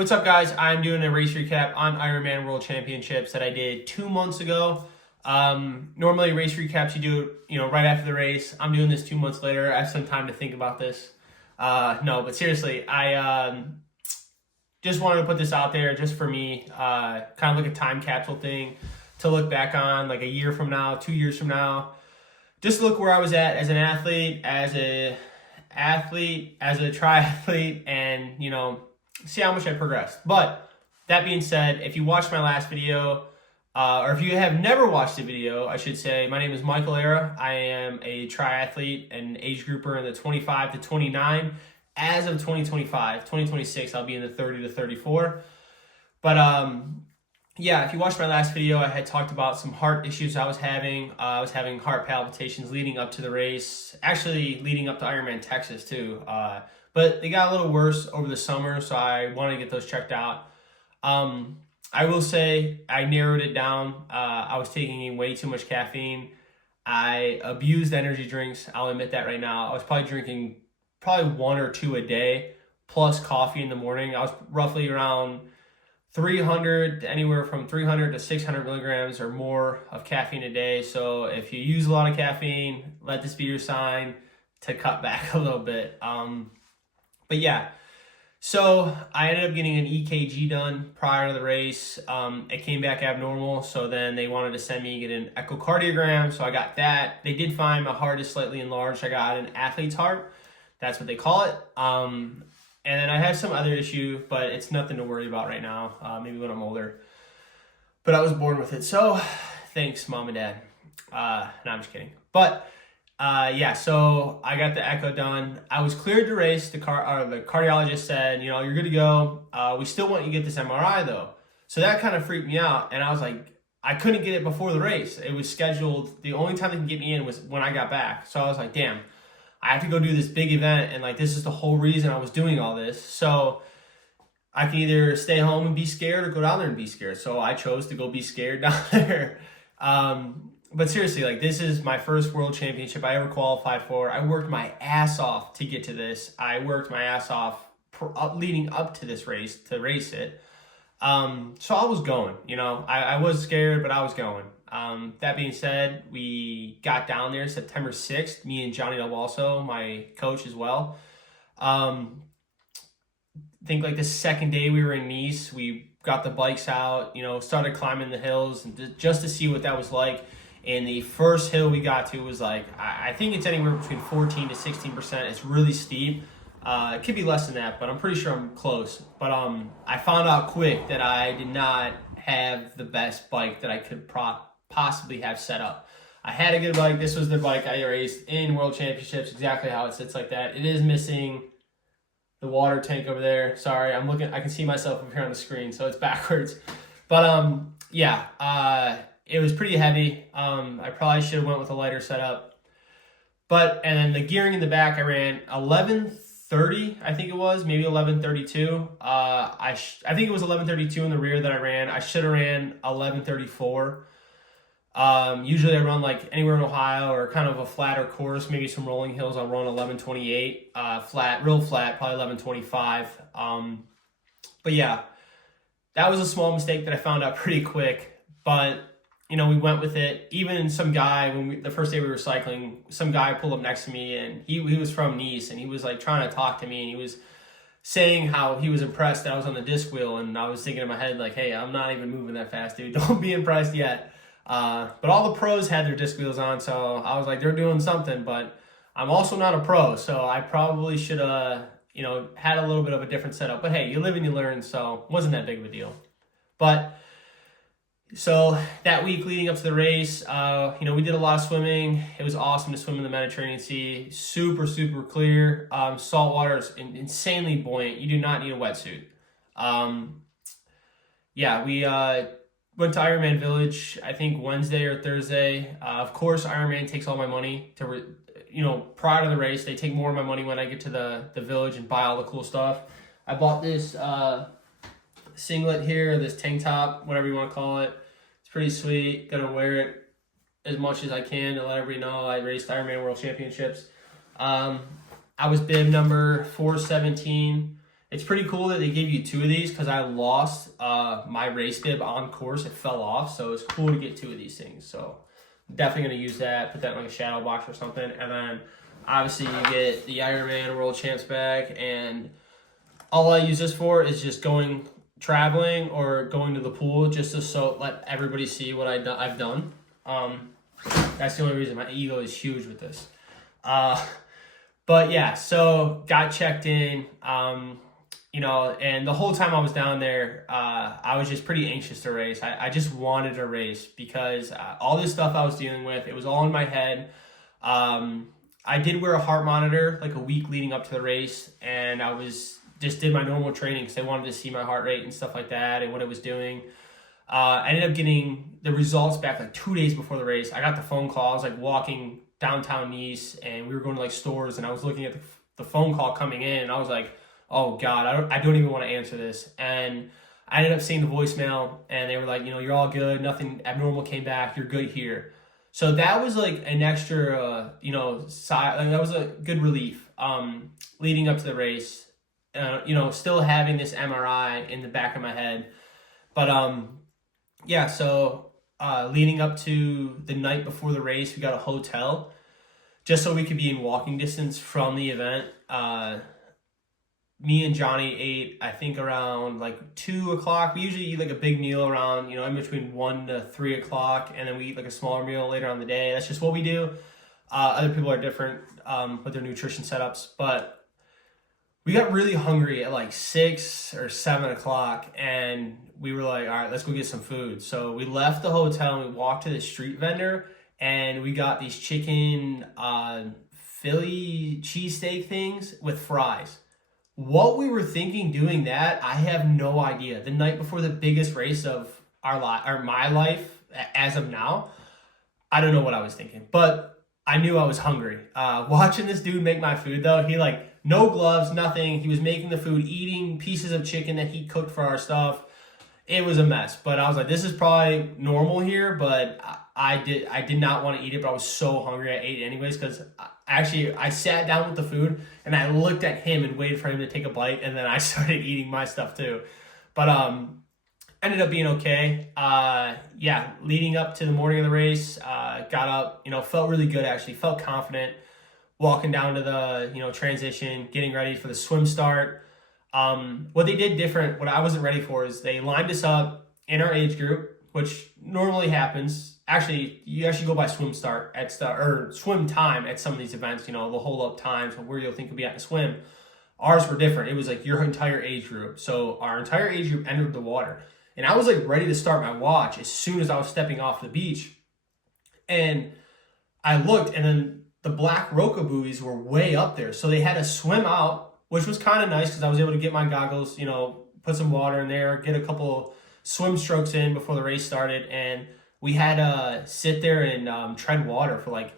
what's up guys? I'm doing a race recap on Ironman World Championships that I did 2 months ago. Normally race recaps you do, right after the race. I'm doing this 2 months later. I have some time to think about this. No, but seriously, I just wanted to put this out there just for me, kind of like a time capsule thing to look back on like a year from now, 2 years from now. Just look where I was at as an athlete, as a triathlete, and see how much I progressed. But that being said, if you watched my last video, or if you have never watched the video, I should say, my name is Michael Era. I am a triathlete and age grouper in the 25 to 29. As of 2025, 2026, I'll be in the 30 to 34. But yeah, if you watched my last video, I had talked about some heart issues I was having. I was having heart palpitations leading up to the race, actually leading up to Ironman Texas too. But they got a little worse over the summer, so I wanted to get those checked out. I will say I narrowed it down. I was taking way too much caffeine. I abused energy drinks. I'll admit that right now. I was probably drinking one or two a day, plus coffee in the morning. I was roughly around 300, anywhere from 300 to 600 milligrams or more of caffeine a day. So if you use a lot of caffeine, let this be your sign to cut back a little bit. But yeah, so I ended up getting an EKG done prior to the race. It came back abnormal, so then they wanted to send me get an echocardiogram, so I got that. They did find my heart is slightly enlarged. I got an athlete's heart. That's what they call it. And then I have some other issue, but it's nothing to worry about right now, maybe when I'm older. But I was born with it, so thanks, Mom and Dad. No, I'm just kidding. But yeah, so I got the echo done. I was cleared to race. The cardiologist said, you're good to go. We still want you to get this MRI though. So that kind of freaked me out. And I was like, I couldn't get it before the race. It was scheduled. The only time they can get me in was when I got back. So I was like, damn, I have to go do this big event. And like, this is the whole reason I was doing all this. So I can either stay home and be scared or go down there and be scared. So I chose to go be scared down there. But seriously, like, this is my first world championship I ever qualified for. I worked my ass off to get to this. I worked my ass off leading up to this race to race it. So I was going, I was scared, but I was going. That being said, we got down there September 6th, me and Johnny Del Balso, my coach as well. I think like the second day we were in Nice, we got the bikes out, started climbing the hills just to see what that was like. And the first hill we got to was like, I think it's anywhere between 14 to 16%. It's really steep. It could be less than that, but I'm pretty sure I'm close. But I found out quick that I did not have the best bike that I could possibly have set up. I had a good bike. This was the bike I raced in World Championships, exactly how it sits like that. It is missing the water tank over there. Sorry, I can see myself up here on the screen, so it's backwards. But yeah, it was pretty heavy. I probably should have went with a lighter setup. And then the gearing in the back, I ran 11:30, I think it was, maybe 11:32. I think it was 11:32 in the rear that I ran. I should have ran 11:34. Usually I run like anywhere in Ohio or kind of a flatter course, maybe some rolling hills, I'll run 11:28, real flat, probably 11:25. But yeah, that was a small mistake that I found out pretty quick, but we went with it. Even some guy, the first day we were cycling, some guy pulled up next to me, and he was from Nice, and he was like trying to talk to me, and he was saying how he was impressed that I was on the disc wheel, and I was thinking in my head like, hey, I'm not even moving that fast, dude. Don't be impressed yet. But all the pros had their disc wheels on, so I was like, they're doing something, but I'm also not a pro, so I probably should have, had a little bit of a different setup. But hey, you live and you learn, so it wasn't that big of a deal. But so that week leading up to the race, we did a lot of swimming. It was awesome to swim in the Mediterranean Sea. Super, super clear. Salt water is insanely buoyant. You do not need a wetsuit. Yeah, we went to Ironman Village, I think Wednesday or Thursday. Of course, Ironman takes all my money prior to the race. They take more of my money when I get to the village and buy all the cool stuff. I bought this singlet here, this tank top, whatever you want to call it. It's pretty sweet. Gonna wear it as much as I can to let everybody know I raced Ironman World Championships. I was bib number 417. It's pretty cool that they give you 2 of these because I lost my race bib on course. It fell off, so it's cool to get 2 of these things. So definitely going to use that, put that in like a shadow box or something. And then obviously you get the Ironman World Champs bag, and all I use this for is just traveling or going to the pool just to let everybody see what I've done. That's the only reason. My ego is huge with this. But yeah, so got checked in, and the whole time I was down there, I was just pretty anxious to race. I just wanted to race because all this stuff I was dealing with, it was all in my head. I did wear a heart monitor like a week leading up to the race, and I just did my normal training because they wanted to see my heart rate and stuff like that and what it was doing. I ended up getting the results back like 2 days before the race. I got the phone call. I was like walking downtown Nice, and we were going to like stores, and I was looking at the phone call coming in, and I was like, oh God, I don't even want to answer this. And I ended up seeing the voicemail, and they were like, you're all good. Nothing abnormal came back. You're good here. So that was like an extra, that was a good relief leading up to the race. Still having this MRI in the back of my head. But so leading up to the night before the race, we got a hotel just so we could be in walking distance from the event. Me and Johnny ate, I think, around like 2 o'clock. We usually eat like a big meal around, in between 1 to 3 o'clock, and then we eat like a smaller meal later on the day. That's just what we do. Other people are different with their nutrition setups, but we got really hungry at like 6 or 7 o'clock, and we were like, all right, let's go get some food. So we left the hotel and we walked to the street vendor, and we got these chicken Philly cheesesteak things with fries. What we were thinking doing that, I have no idea. The night before the biggest race of my life as of now, I don't know what I was thinking, but I knew I was hungry. Watching this dude make my food though, he no gloves, nothing. He was making the food, eating pieces of chicken that he cooked for our stuff. It was a mess, but I was like, this is probably normal here, but I did not want to eat it, but I was so hungry I ate it anyways because I sat down with the food and I looked at him and waited for him to take a bite, and then I started eating my stuff too. But ended up being okay. Leading up to the morning of the race, got up, felt really good actually, felt confident walking down to the, transition, getting ready for the swim start. What they did different, what I wasn't ready for, is they lined us up in our age group, which normally happens. Actually, you actually go by swim start or swim time at some of these events, the hold up times where you'll think you'll be at the swim. Ours were different. It was like your entire age group. So our entire age group entered the water. And I was like ready to start my watch as soon as I was stepping off the beach. And I looked, and then the black roca buoys were way up there. So they had to swim out, which was kind of nice because I was able to get my goggles, put some water in there, get a couple swim strokes in before the race started. And we had to sit there and tread water for like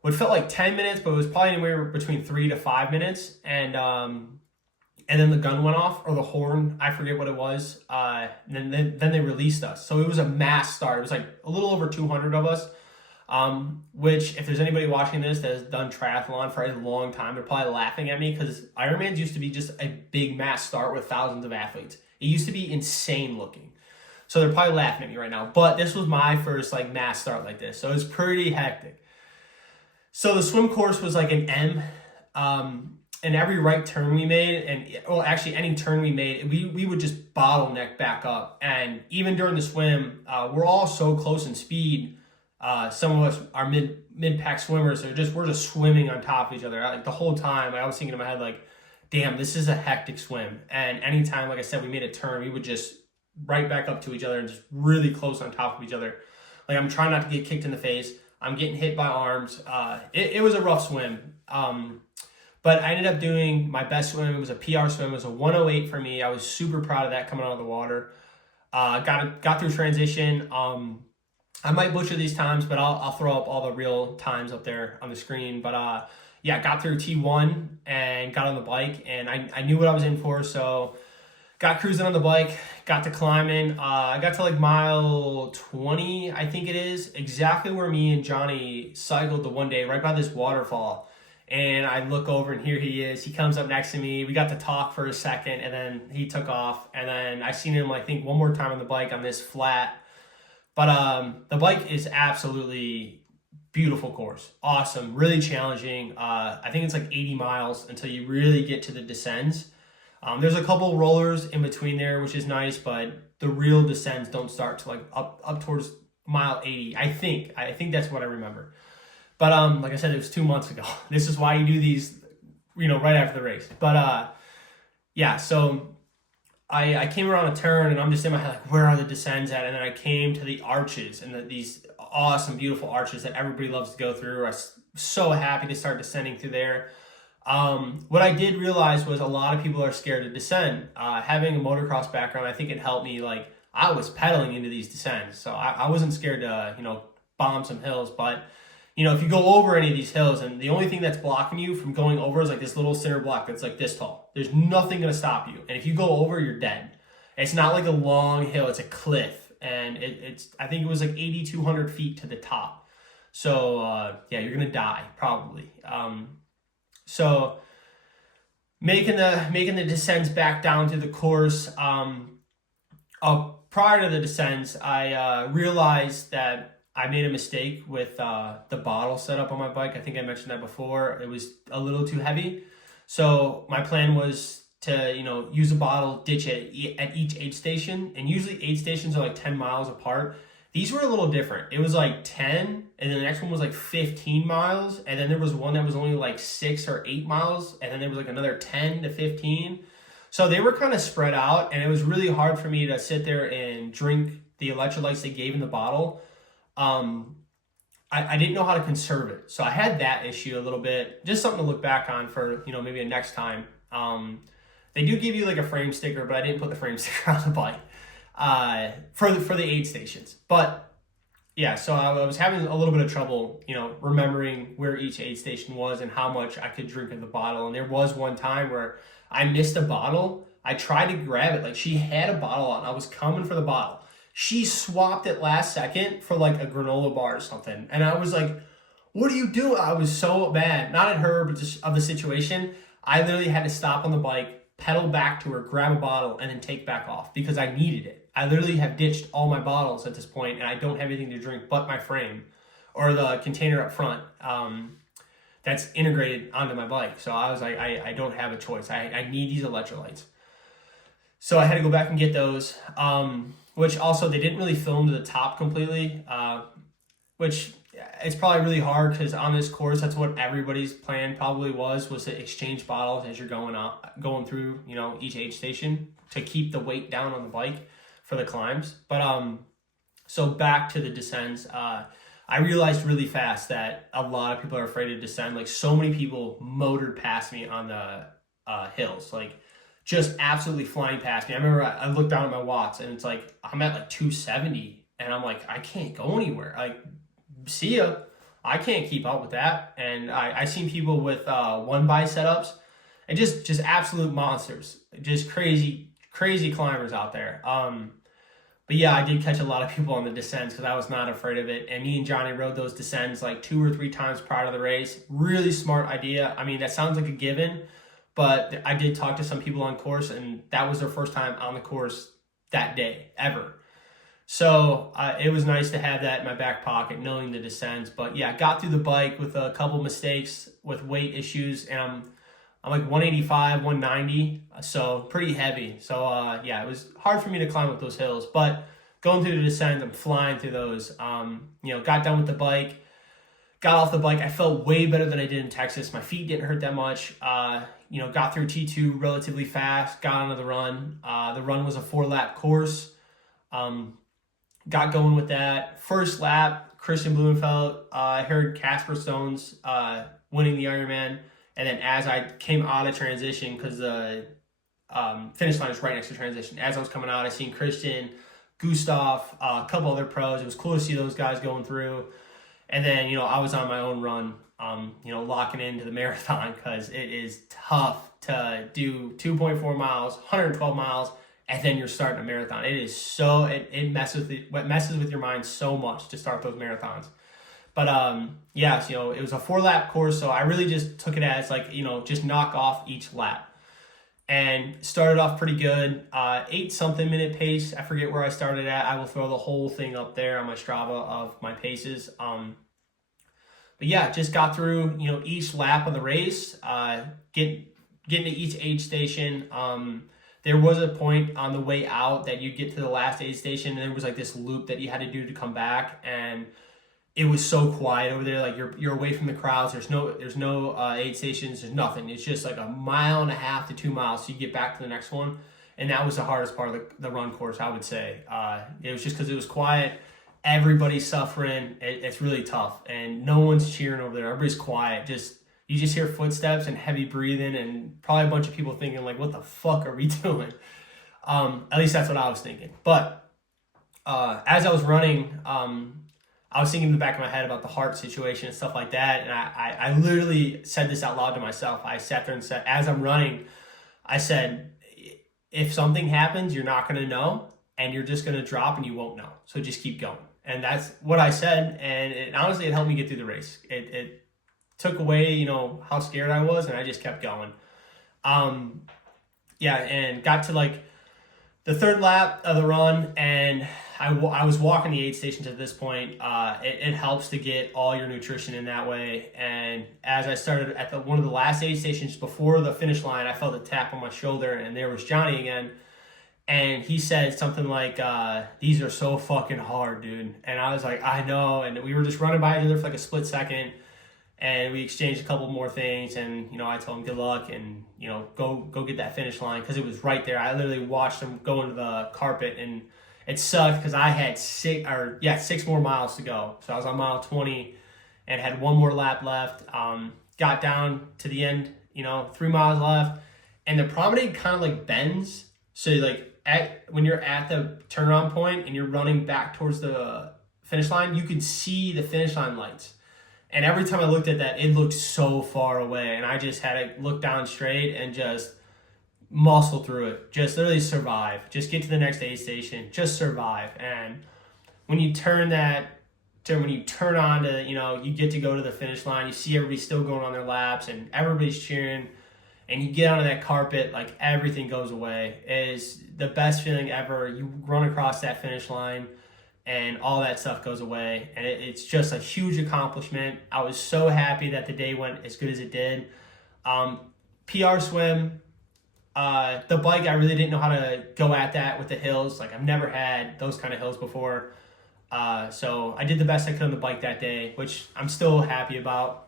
what felt like 10 minutes, but it was probably anywhere between 3 to 5 minutes. And then the gun went off, or the horn, I forget what it was. Then they released us. So it was a mass start. It was like a little over 200 of us, which if there's anybody watching this that has done triathlon for a long time, they're probably laughing at me because Ironmans used to be just a big mass start with thousands of athletes. It used to be insane looking. So they're probably laughing at me right now. But this was my first mass start like this. So it was pretty hectic. So the swim course was like an M. And every right turn we made, any turn we made, we would just bottleneck back up. And even during the swim, we're all so close in speed. Some of us are mid-pack swimmers. So we're just swimming on top of each other. The whole time I was thinking in my head, damn, this is a hectic swim. And anytime, like I said, we made a turn, we would just right back up to each other and just really close on top of each other. I'm trying not to get kicked in the face. I'm getting hit by arms. It was a rough swim. But I ended up doing my best swim. It was a PR swim. It was a 108 for me. I was super proud of that coming out of the water. Got through transition. I might butcher these times, but I'll throw up all the real times up there on the screen. But got through T1 and got on the bike, and I knew what I was in for. So got cruising on the bike, got to climbing. I got to mile 20, I think it is, exactly where me and Johnny cycled the one day, right by this waterfall. And I look over and here he is. He comes up next to me. We got to talk for a second and then he took off. And then I seen him, I think, one more time on the bike on this flat. But the bike is absolutely beautiful course. Awesome. Really challenging. I think it's like 80 miles until you really get to the descents. There's a couple rollers in between there, which is nice, but the real descents don't start to like up towards mile 80. I think that's what I remember. But like I said, it was 2 months ago. This is why you do these, right after the race. But yeah, so I came around a turn and I'm just in my head like, where are the descents at? And then I came to the arches and these awesome, beautiful arches that everybody loves to go through. I was so happy to start descending through there. What I did realize was a lot of people are scared to descend. Having a motocross background, I think it helped me. Like, I was pedaling into these descents, so I wasn't scared to, bomb some hills. But, if you go over any of these hills and the only thing that's blocking you from going over is like this little cinder block that's like this tall, there's nothing going to stop you. And if you go over, you're dead. It's not like a long hill, it's a cliff. And I think it was like 8,200 feet to the top. So, yeah, you're going to die probably. So making the descents back down to the course, prior to the descents, I realized that I made a mistake with the bottle setup on my bike. I think I mentioned that before. It was a little too heavy. So my plan was to, use a bottle, ditch it at each aid station. And usually aid stations are like 10 miles apart. These were a little different. It was like 10, and then the next one was like 15 miles. And then there was one that was only like 6 or 8 miles. And then there was like another 10 to 15. So they were kind of spread out, and it was really hard for me to sit there and drink the electrolytes they gave in the bottle. I didn't know how to conserve it. So I had that issue a little bit. Just something to look back on for, maybe a next time. They do give you like a frame sticker, but I didn't put the frame sticker on the bike. For the aid stations. But yeah, so I was having a little bit of trouble, remembering where each aid station was and how much I could drink of the bottle. And there was one time where I missed a bottle. I tried to grab it. Like, she had a bottle on. I was coming for the bottle. She swapped it last second for like a granola bar or something. And I was like, what are you doing? I was so mad. Not at her, but just of the situation. I literally had to stop on the bike, pedal back to her, grab a bottle, and then take back off because I needed it. I literally have ditched all my bottles at this point, and I don't have anything to drink but my frame or the container up front that's integrated onto my bike. So I was like, I don't have a choice. I need these electrolytes. So I had to go back and get those, which also they didn't really film to the top completely, which it's probably really hard because on this course, that's what everybody's plan probably was to exchange bottles as you're going through, each aid station to keep the weight down on the bike for the climbs. But so back to the descents, I realized really fast that a lot of people are afraid to descend. Like, so many people motored past me on the hills, like just absolutely flying past me. I remember I looked down at my watts and it's like I'm at like 270 and I'm like, I can't go anywhere. Like, see ya. I can't keep up with that. And I seen people with 1x setups and just absolute monsters, just crazy climbers out there. But yeah, I did catch a lot of people on the descents because I was not afraid of it. And me and Johnny rode those descents like 2 or 3 times prior to the race. Really smart idea. I mean, that sounds like a given, but I did talk to some people on course and that was their first time on the course that day ever. So it was nice to have that in my back pocket, knowing the descents. But yeah, got through the bike with a couple mistakes with weight issues, and I'm like 185, 190, so pretty heavy. So yeah, it was hard for me to climb up those hills, but going through the descent, I'm flying through those. Got done with the bike, got off the bike. I felt way better than I did in Texas. My feet didn't hurt that much. Got through T2 relatively fast, got onto the run. The run was a 4-lap course. Got going with that. First lap, Christian Blumenfeld, I heard Casper Stones winning the Ironman. And then as I came out of transition, because the finish line is right next to transition, as I was coming out, I seen Christian, Gustav, a couple other pros. It was cool to see those guys going through. And then, I was on my own run, locking into the marathon because it is tough to do 2.4 miles, 112 miles, and then you're starting a marathon. It is so, it messes with your mind so much to start those marathons. But yeah, so, it was a 4-lap course, so I really just took it as like, just knock off each lap. And started off pretty good, 8-something minute pace. I forget where I started at. I will throw the whole thing up there on my Strava of my paces. But yeah, just got through, each lap of the race, getting to each aid station. There was a point on the way out that you'd get to the last aid station, and there was like this loop that you had to do to come back, and it was so quiet over there. Like you're away from the crowds. There's no aid stations. There's nothing. It's just like 1.5 to 2 miles. So you get back to the next one, and that was the hardest part of the run course, I would say. It was just because it was quiet. Everybody's suffering. It's really tough, and no one's cheering over there. Everybody's quiet. You just hear footsteps and heavy breathing, and probably a bunch of people thinking like, "What the fuck are we doing?" At least that's what I was thinking. But as I was running, I was thinking in the back of my head about the heart situation and stuff like that. And I literally said this out loud to myself. I sat there and said, as I'm running, I said, if something happens, you're not going to know, and you're just going to drop and you won't know. So just keep going. And that's what I said. And honestly, it helped me get through the race. It took away, how scared I was, and I just kept going. Yeah, and got to like the 3rd lap of the run, and I was walking the aid stations at this point. It helps to get all your nutrition in that way. And as I started at one of the last aid stations before the finish line, I felt a tap on my shoulder, and there was Johnny again. And he said something like, "These are so fucking hard, dude." And I was like, "I know." And we were just running by each other for like a split second, and we exchanged a couple more things. And I told him good luck, and go get that finish line, because it was right there. I literally watched him go into the carpet, and it sucked because I had 6 more miles to go. So I was on mile 20 and had 1 more lap left. Got down to the end, 3 miles left, and the promenade kind of like bends. So like when you're at the turnaround point and you're running back towards the finish line, you could see the finish line lights. And every time I looked at that, it looked so far away, and I just had to look down straight and just muscle through it. Just literally survive. Just get to the next aid station. Just survive. And when you turn on to, you get to go to the finish line, you see everybody still going on their laps and everybody's cheering, and you get onto that carpet, like everything goes away. It is the best feeling ever. You run across that finish line and all that stuff goes away. And it's just a huge accomplishment. I was so happy that the day went as good as it did. PR swim. The bike, I really didn't know how to go at that with the hills. Like I've never had those kind of hills before. So I did the best I could on the bike that day, which I'm still happy about.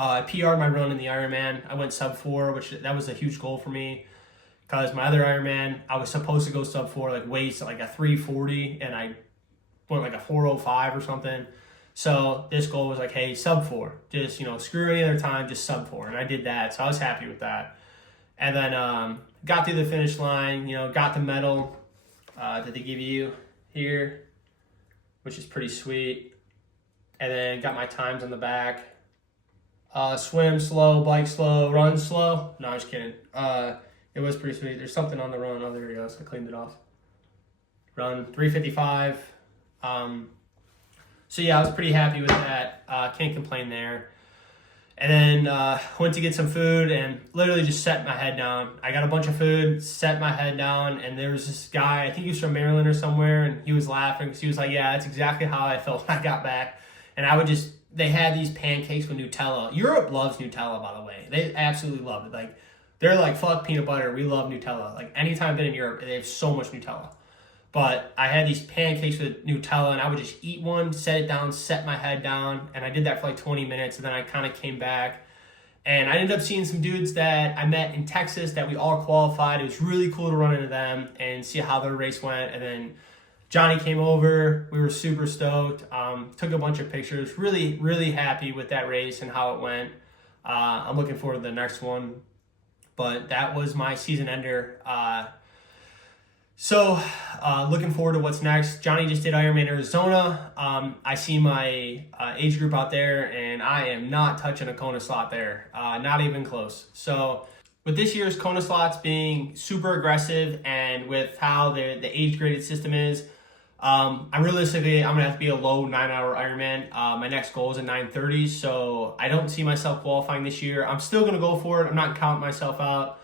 I PR'd my run in the Ironman. I went sub 4, which that was a huge goal for me, because my other Ironman, I was supposed to go sub 4, like weights like a 340, and I went like a 405 or something. So this goal was like, hey, sub 4, just, screw any other time, just sub 4. And I did that. So I was happy with that. And then got through the finish line, got the medal that they give you here, which is pretty sweet. And then got my times on the back. Swim slow, bike slow, run slow. No, I'm just kidding. It was pretty sweet. There's something on the run. Oh, there you go. So I cleaned it off. Run 3:55. So yeah, I was pretty happy with that. Can't complain there. And then went to get some food and literally just set my head down. I got a bunch of food, set my head down, and there was this guy, I think he was from Maryland or somewhere, and he was laughing because he was like, yeah, that's exactly how I felt when I got back. And they had these pancakes with Nutella. Europe loves Nutella, by the way. They absolutely love it. Like, they're like, fuck peanut butter, we love Nutella. Like, anytime I've been in Europe, they have so much Nutella. But I had these pancakes with Nutella, and I would just eat one, set it down, set my head down, and I did that for like 20 minutes, and then I kind of came back. And I ended up seeing some dudes that I met in Texas that we all qualified. It was really cool to run into them and see how their race went. And then Johnny came over. We were super stoked. Took a bunch of pictures. Really, really happy with that race and how it went. I'm looking forward to the next one. But that was my season ender. So looking forward to what's next. Johnny just did Ironman Arizona. I see my age group out there, and I am not touching a Kona slot there. Not even close. So with this year's Kona slots being super aggressive, and with how the age graded system is, I'm gonna have to be a low 9-hour Ironman. My next goal is a 9:30, so I don't see myself qualifying this year. I'm still gonna go for it. I'm not counting myself out.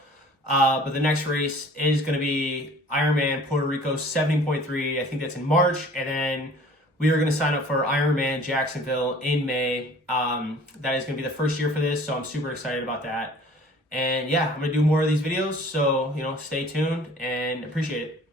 But the next race is gonna be Ironman Puerto Rico 70.3. I think that's in March, and then we are gonna sign up for Ironman Jacksonville in May. That is gonna be the first year for this, so I'm super excited about that. And yeah, I'm gonna do more of these videos, so stay tuned and appreciate it.